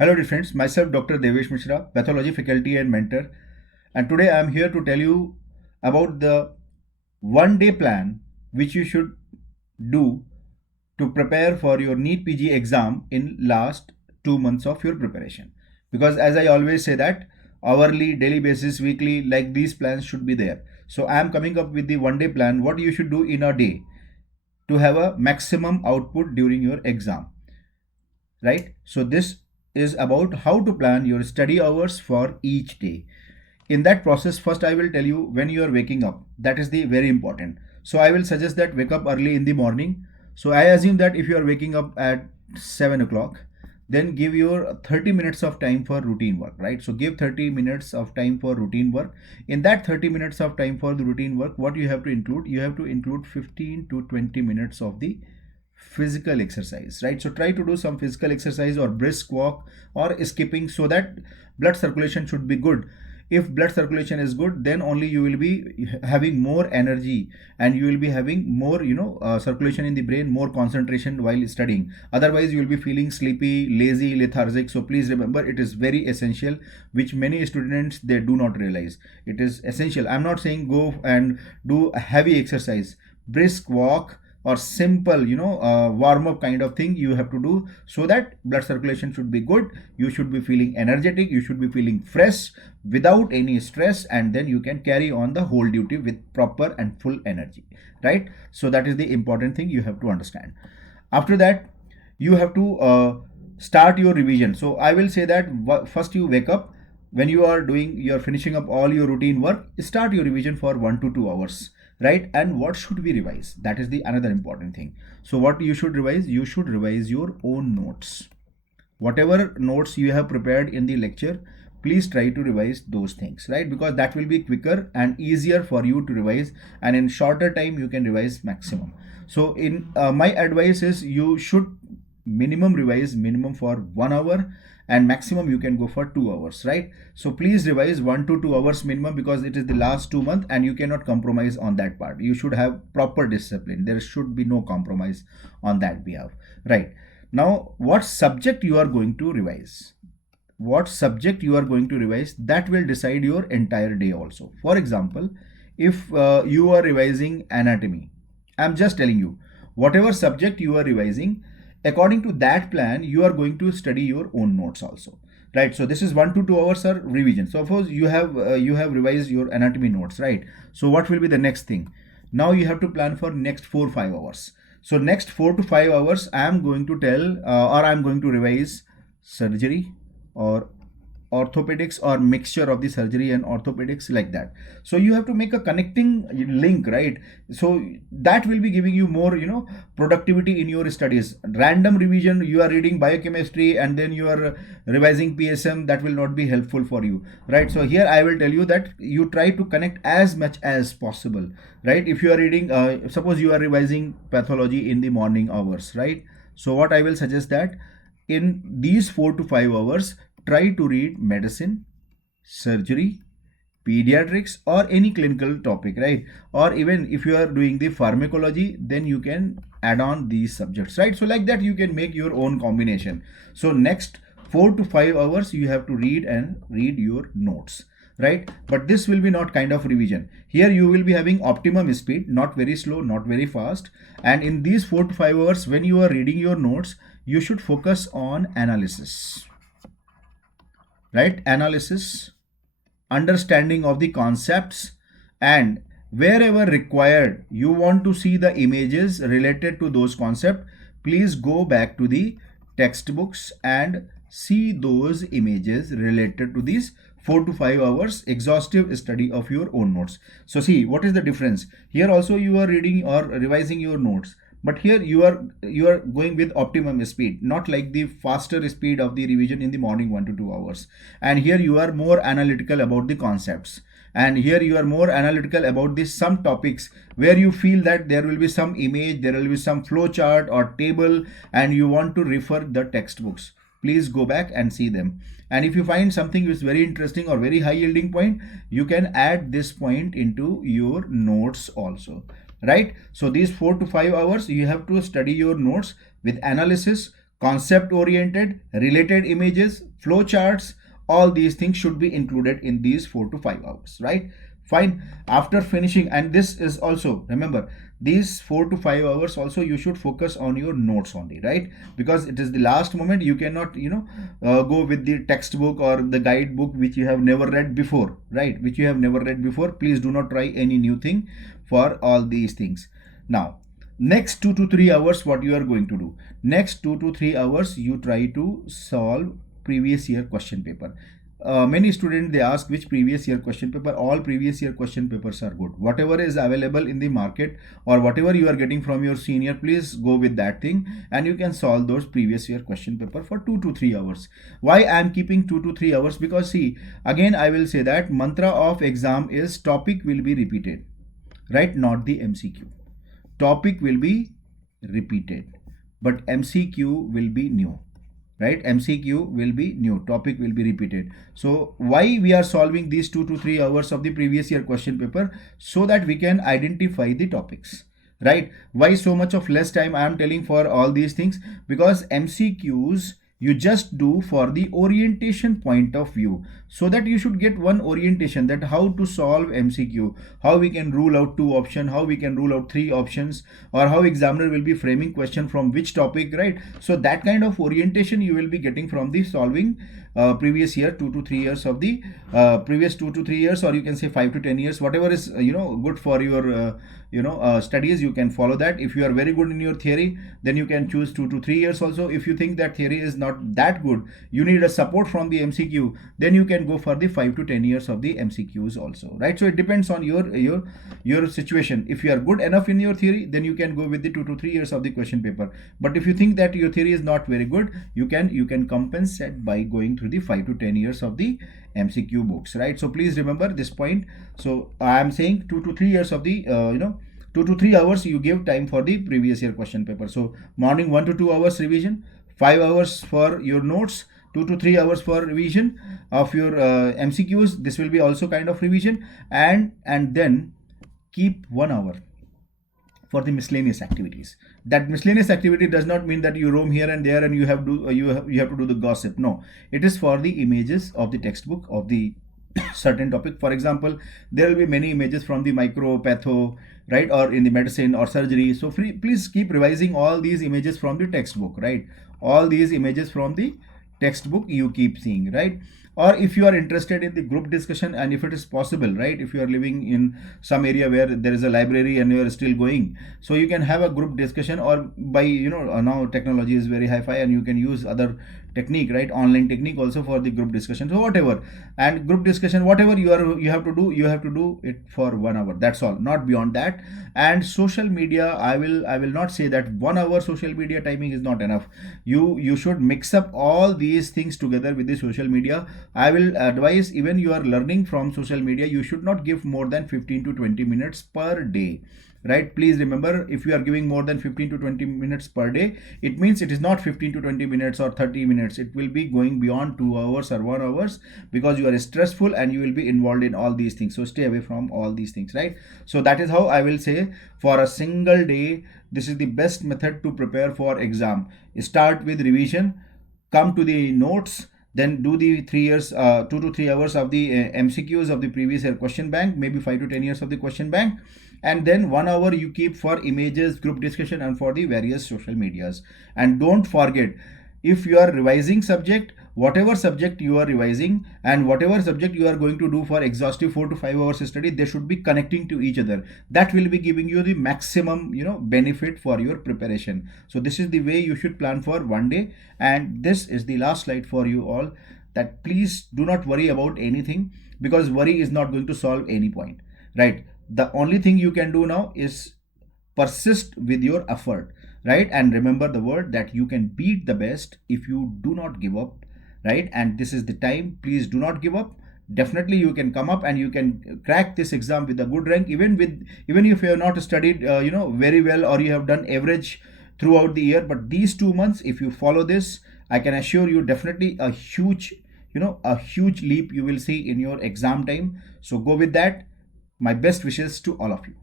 Hello dear friends, myself Dr. Devesh Mishra, pathology faculty and mentor, and today I am here to tell you about the one day plan which you should do to prepare for your NEET PG exam in last 2 months of your preparation. Because as I always say that hourly, daily basis, weekly, like these plans should be there. So I am coming up with the one day plan, what you should do in a day to have a maximum output during your exam, right? So this is about how to plan your study hours for each day. In that process, first I will tell you when you are waking up. That is the very important. So I will suggest that wake up early in the morning. So I assume that if you are waking up at 7 o'clock, then give your 30 minutes of time for routine work, right? So give 30 minutes of time for routine work. In that 30 minutes of time for the routine work, what you have to include? You have to include 15 to 20 minutes of the physical exercise, right? So try to do some physical exercise or brisk walk or skipping so that blood circulation should be good. If blood circulation is good, then only you will be having more energy and you will be having more circulation in the brain, more concentration while studying. Otherwise you will be feeling sleepy, lazy, lethargic. So please remember, it is very essential, which many students they do not realize. It is essential. I'm not saying go and do a heavy exercise. Brisk walk or simple warm up kind of thing you have to do, so that blood circulation should be good, you should be feeling energetic, you should be feeling fresh without any stress, and then you can carry on the whole duty with proper and full energy, right? So that is the important thing you have to understand. After that, you have to start your revision. So I will say that first you wake up, when you are finishing up all your routine work, start your revision for 1 to 2 hours, right? And what should we revise? That is the another important thing. So what you should revise? You should revise your own notes. Whatever notes you have prepared in the lecture, please try to revise those things, right? Because that will be quicker and easier for you to revise, and in shorter time you can revise maximum. So in my advice is, you should minimum revise minimum for 1 hour, and maximum you can go for 2 hours, right? So please revise 1 to 2 hours minimum, because it is the last 2 months and you cannot compromise on that part. You should have proper discipline. There should be no compromise on that behalf, right? Now, what subject you are going to revise? What subject you are going to revise, that will decide your entire day also. For example, if you are revising anatomy, I'm just telling you, whatever subject you are revising, according to that plan, you are going to study your own notes also, right? So this is 1 to 2 hours are revision. So suppose you have revised your anatomy notes, right? So what will be the next thing? Now you have to plan for next 4-5 hours. So next 4 to 5 hours, I am going to tell or I am going to revise surgery or orthopedics, or mixture of the surgery and orthopedics, like that. So you have to make a connecting link, right? So that will be giving you more productivity in your studies. Random revision, you are reading biochemistry and then you are revising PSM, that will not be helpful for you, right? So here I will tell you that you try to connect as much as possible, right? If you are reading suppose you are revising pathology in the morning hours, right? So what I will suggest, that in these 4 to 5 hours, try to read medicine, surgery, pediatrics, or any clinical topic, right? Or even if you are doing the pharmacology, then you can add on these subjects, right? So like that you can make your own combination. So next 4 to 5 hours you have to read your notes, right? But this will be not kind of revision. Here you will be having optimum speed, not very slow, not very fast. And in these 4 to 5 hours, when you are reading your notes, you should focus on analysis, right? Analysis, understanding of the concepts, and wherever required you want to see the images related to those concepts, please go back to the textbooks and see those images related to these 4 to 5 hours exhaustive study of your own notes. So see, what is the difference? Here also you are reading or revising your notes, but here you are going with optimum speed, not like the faster speed of the revision in the morning 1 to 2 hours. And here you are more analytical about the concepts, and here you are more analytical about this some topics where you feel that there will be some image, there will be some flow chart or table, and you want to refer the textbooks. Please go back and see them. And if you find something is very interesting or very high yielding point, you can add this point into your notes also, right? So these 4 to 5 hours you have to study your notes with analysis, concept oriented, related images, flow charts, all these things should be included in these 4 to 5 hours, right? Fine. After finishing, and this is also, remember, these 4 to 5 hours also you should focus on your notes only, right? Because it is the last moment. You cannot, go with the textbook or the guidebook which you have never read before, right? Which you have never read before. Please do not try any new thing for all these things. Now, next 2 to 3 hours, what you are going to do? Next 2 to 3 hours, you try to solve previous year question paper. Many students, they ask which previous year question paper. All previous year question papers are good. Whatever is available in the market or whatever you are getting from your senior, please go with that thing, and you can solve those previous year question paper for 2 to 3 hours. Why I am keeping 2 to 3 hours? Because see, again I will say that mantra of exam is topic will be repeated, right? Not the MCQ. Topic will be repeated, but MCQ will be new, right? MCQ will be new, topic will be repeated. So why we are solving these 2 to 3 hours of the previous year question paper? So that we can identify the topics, right? Why so much of less time I am telling for all these things? Because MCQs you just do for the orientation point of view, so that you should get one orientation that how to solve MCQ, how we can rule out 2 options, how we can rule out 3 options, or how examiner will be framing question from which topic, right? So that kind of orientation you will be getting from the solving previous year 2 to 3 years of the previous 2 to 3 years, or you can say 5 to 10 years, whatever is good for your studies. You can follow that. If you are very good in your theory, then you can choose 2 to 3 years also. If you think that theory is not that good, you need a support from the MCQ, then you can go for the 5 to 10 years of the MCQs also, right? So it depends on your situation. If you are good enough in your theory, then you can go with the 2 to 3 years of the question paper. But if you think that your theory is not very good, you can compensate by going through the 5 to 10 years of the MCQ books, right? So please remember this point. So I am saying 2 to 3 years of the 2 to 3 hours you give time for the previous year question paper. So morning 1 to 2 hours revision, 5 hours for your notes, 2 to 3 hours for revision of your MCQs. This will be also kind of revision, and then keep 1 hour for the miscellaneous activities. That miscellaneous activity does not mean that you roam here and there and you have to do the gossip. No, it is for the images of the textbook of the certain topic. For example, there will be many images from the micro, patho, right, or in the medicine or surgery. So please keep revising all these images from the textbook, right? All these images from the textbook you keep seeing, right? Or if you are interested in the group discussion, and if it is possible, right, if you are living in some area where there is a library and you are still going, so you can have a group discussion, or by now technology is very high-fi and you can use other technique, right, online technique also for the group discussion. So whatever, and group discussion, whatever you have to do it for 1 hour, that's all, not beyond that. And social media, I will not say that 1 hour social media timing is not enough. You should mix up all these things together with the social media. I will advise, even you are learning from social media, you should not give more than 15 to 20 minutes per day, right? Please remember, if you are giving more than 15 to 20 minutes per day, it means it is not 15 to 20 minutes or 30 minutes. It will be going beyond 2 hours or 1 hour, because you are stressful and you will be involved in all these things. So stay away from all these things, right? So that is how I will say, for a single day, this is the best method to prepare for exam. Start with revision, come to the notes, then do the 2 to 3 hours of the MCQs of the previous year question bank, maybe 5 to 10 years of the question bank, and then 1 hour you keep for images, group discussion, and for the various social medias. And don't forget, if you are revising subject, whatever subject you are revising and whatever subject you are going to do for exhaustive 4 to 5 hours study, they should be connecting to each other. That will be giving you the maximum benefit for your preparation. So this is the way you should plan for one day. And this is the last slide for you all, that please do not worry about anything, because worry is not going to solve any point, right? The only thing you can do now is persist with your effort, right? And remember the word that you can beat the best if you do not give up, right? And this is the time. Please do not give up. Definitely you can come up and you can crack this exam with a good rank, even if you have not studied very well, or you have done average throughout the year. But these 2 months, if you follow this, I can assure you definitely a huge leap you will see in your exam time. So go with that. My best wishes to all of you.